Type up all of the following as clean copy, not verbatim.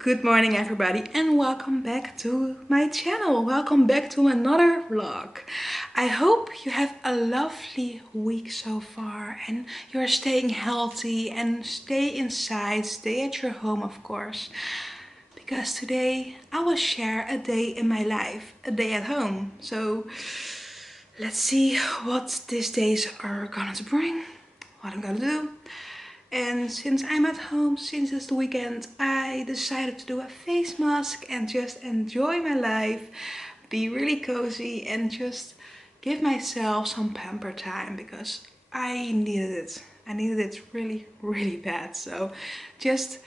Good morning everybody and welcome back to my channel. Welcome back to another vlog. I hope you have a lovely week so far and you're staying healthy and stay inside, stay at your home of course. Because today I will share a day in my life, a day at home. So let's see what these days are gonna to bring, what I'm gonna do. And since I'm at home, since it's the weekend, I decided to do a face mask and just enjoy my life, be really cozy and just give myself some pamper time because I needed it. I needed it really, really bad. So just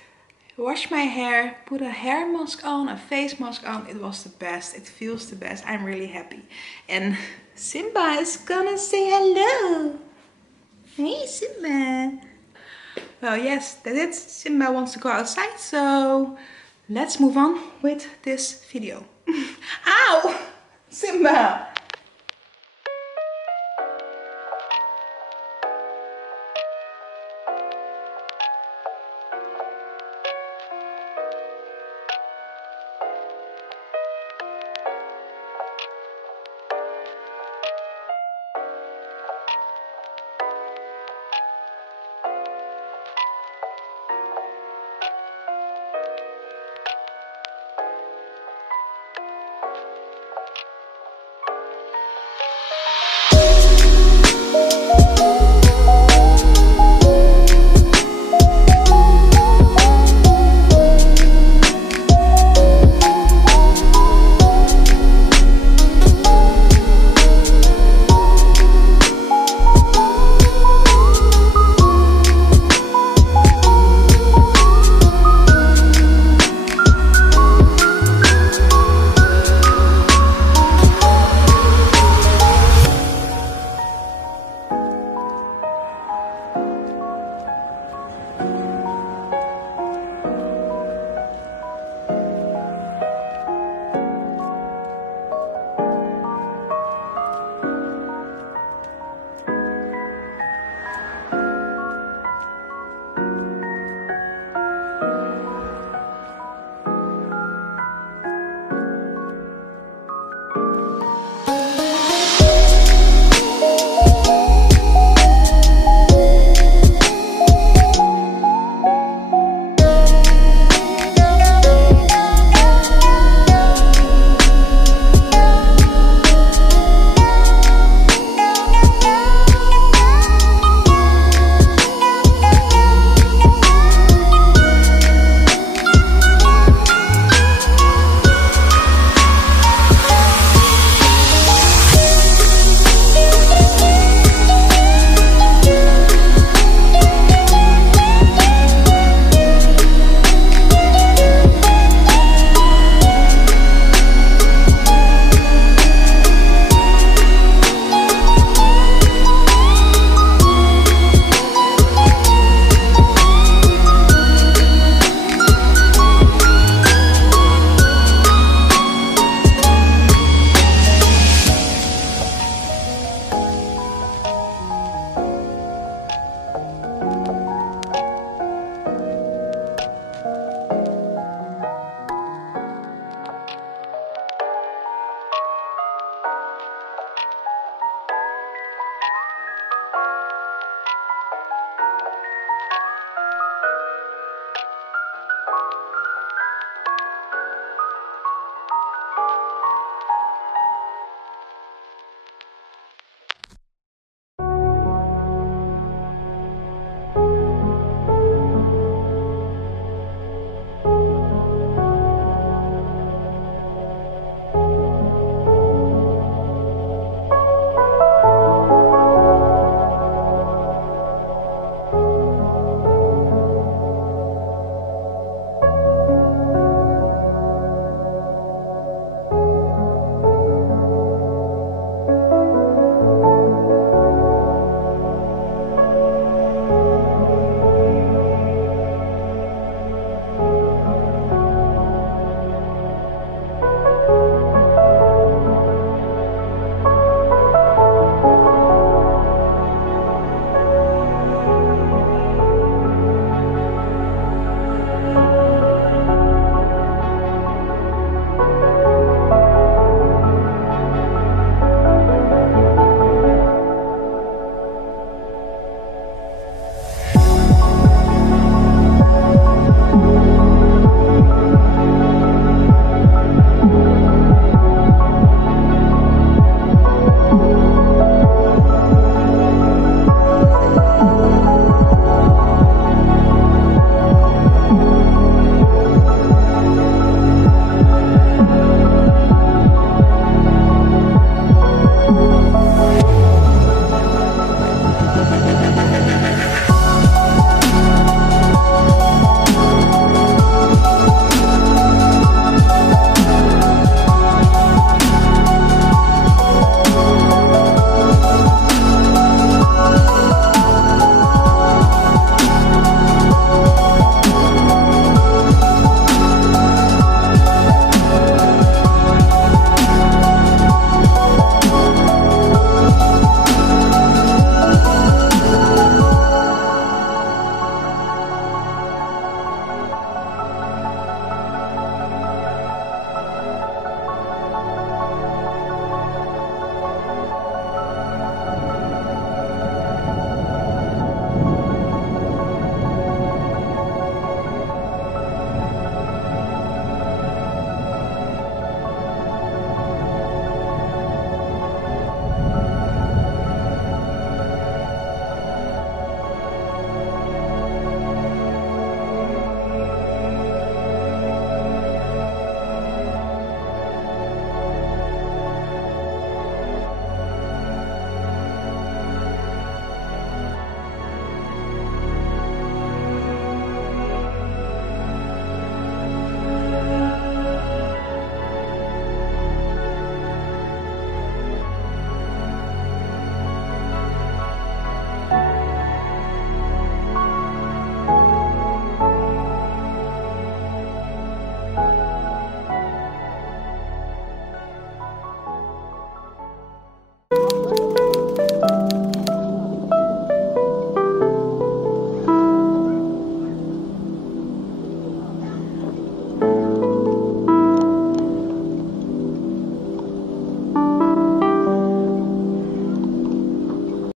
wash my hair, put a hair mask on, a face mask on. It was the best. It feels the best. I'm really happy. And Simba is gonna say hello. Hey Simba. Well, yes, that's it. Simba wants to go outside, so let's move on with this video. Ow! Simba!